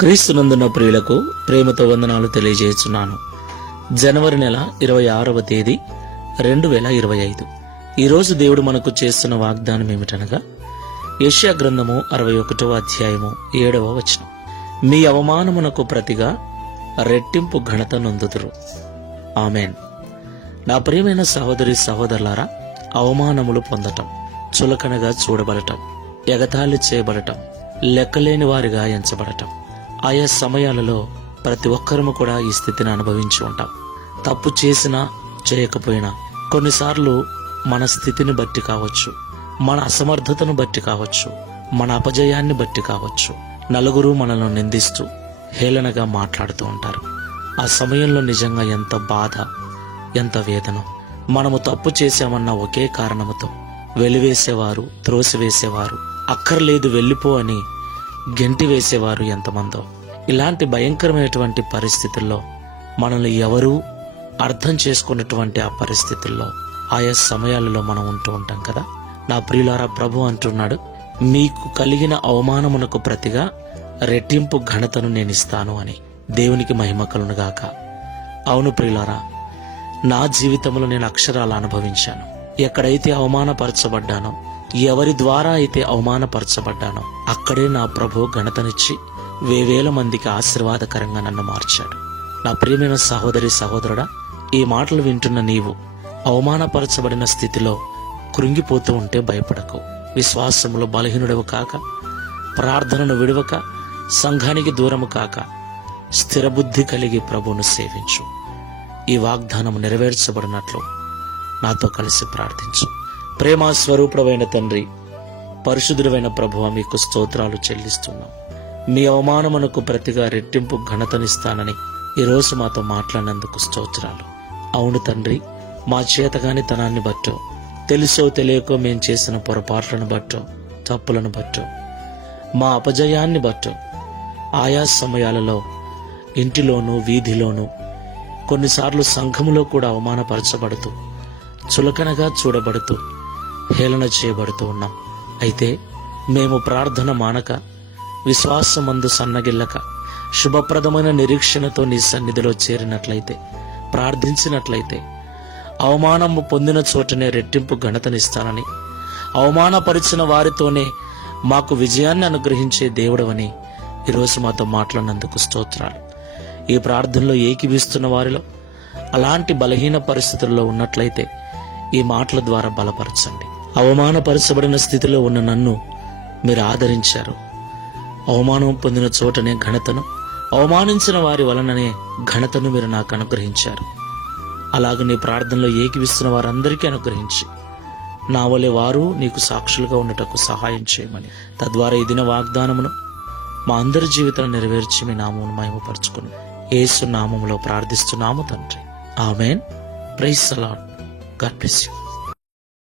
క్రీస్తునందున్న ప్రియులకు ప్రేమతో వందనాలు తెలియజేస్తున్నాను. జనవరి నెల 26వ తేదీ 2025. ఈరోజు దేవుడు మనకు చేస్తున్న వాగ్దానం ఏమిటనగా యెషయా గ్రంథము 61వ అధ్యాయము 7వ వచనం. మీ అవమానమునకు ప్రతిగా రెట్టింపు ఘనత నొందుదురు. ఆమేన్. నా ప్రియమైన సహోదరి సహోదరులారా, అవమానములు పొందటం, చులకనగా చూడబడటం, ఎగతాళి చేయబడటం, లెక్కలేని వారిగా ఎంచబడటం, ఆయా సమయాలలో ప్రతి ఒక్కరము కూడా ఈ స్థితిని అనుభవించి ఉంటాం. తప్పు చేసినా చేయకపోయినా కొన్నిసార్లు మన స్థితిని బట్టి కావచ్చు, మన అసమర్థతను బట్టి కావచ్చు, మన అపజయాన్ని బట్టి కావచ్చు, నలుగురు మనల్ని నిందిస్తూ హేళనగా మాట్లాడుతూ ఉంటారు. ఆ సమయంలో నిజంగా ఎంత బాధ, ఎంత వేదన. మనము తప్పు చేశామన్న ఒకే కారణముతో వెలివేసేవారు, త్రోసివేసేవారు, అక్కర్లేదు వెళ్ళిపో అని గెంటి వేసేవారు ఎంతమందో. ఇలాంటి భయంకరమైనటువంటి పరిస్థితుల్లో మనల్ని ఎవరూ అర్థం చేసుకున్నటువంటి ఆ పరిస్థితుల్లో ఆయా సమయాలలో మనం ఉంటూ ఉంటాం కదా. నా ప్రియులారా, ప్రభు అంటున్నాడు, మీకు కలిగిన అవమానమునకు ప్రతిగా రెట్టింపు ఘనతను నేను ఇస్తాను అని. దేవునికి మహిమ కలుగును గాక. అవును ప్రియులారా, నా జీవితంలో నేను అక్షరాలు అనుభవించాను. ఎక్కడైతే అవమానపరచబడ్డానో, ఎవరి ద్వారా అయితే అవమానపరచబడ్డానో అక్కడే నా ప్రభు ఘనతనిచ్చి వేవేల మందికి ఆశీర్వాదకరంగా నన్ను మార్చాడు. నా ప్రియమైన సహోదరి సహోదరుడా, ఈ మాటలు వింటున్న నీవు అవమానపరచబడిన స్థితిలో కృంగిపోతూ ఉంటే భయపడకు. విశ్వాసములో బలహీనుడవు కాక, ప్రార్థనను విడవక, సంఘానికి దూరము కాక, స్థిరబుద్ధి కలిగి ప్రభువును సేవించు. ఈ వాగ్దానం నెరవేర్చబడినట్లు నాతో కలిసి ప్రార్థించు. ప్రేమ స్వరూపుడైన తండ్రి, పరిశుద్ధుడైన ప్రభువా, మీకు స్తోత్రాలు చెల్లిస్తున్నాం. మీ అవమానమునకు ప్రతిగా రెట్టింపు ఘనతనిస్తానని ఈరోజు మాతో మాట్లాడినందుకు స్తోత్రాలు. అవును తండ్రి, మా చేతగాని తనాన్ని బట్టో, తెలుసో తెలియకో మేం చేసిన పొరపాట్లను బట్టో, తప్పులను బట్టో, మా అపజయాన్ని బట్టో, ఆయా సమయాలలో ఇంటిలోనూ వీధిలోనూ కొన్నిసార్లు సంఘములో కూడా అవమానపరచబడుతూ, చులకనగా చూడబడుతూ, హేళన చేయబడుతూ ఉన్నాం. అయితే మేము ప్రార్థన మానక, విశ్వాసమందు సన్నగిల్లక, శుభప్రదమైన నిరీక్షణతో నీ సన్నిధిలో చేరినట్లయితే, ప్రార్థించినట్లయితే, అవమానము పొందిన చోటనే రెట్టింపు ఘనతనిస్తానని, అవమానపరిచిన వారితోనే మాకు విజయాన్ని అనుగ్రహించే దేవుడవని ఈరోజు మాతో మాట్లాడినందుకు స్తోత్రాలు. ఈ ప్రార్థనలో ఏకీభిస్తున్న వారిలో అలాంటి బలహీన పరిస్థితుల్లో ఉన్నట్లయితే ఈ మాటల ద్వారా బలపరచండి. అవమానపరచబడిన స్థితిలో ఉన్న నన్ను మీరు ఆదరించారు. అవమానం పొందిన చోటనే ఘనతను, అవమానించిన వారి వలననే ఘనతను మీరు నాకు అనుగ్రహించారు. అలాగే నీ ప్రార్థనలో ఏకీవిస్తున్న వారందరికీ అనుగ్రహించి, నా వలె వారు నీకు సాక్షులుగా ఉండటకు సహాయం చేయమని, తద్వారా ఈ దిన వాగ్దానమును మా అందరి జీవితాన్ని నెరవేర్చి మీ నామమును మహిమపరచుకుని యేసు నామములో ప్రార్థిస్తున్నాము తండ్రి. ఆమేన్. Praise the lord. God bless you.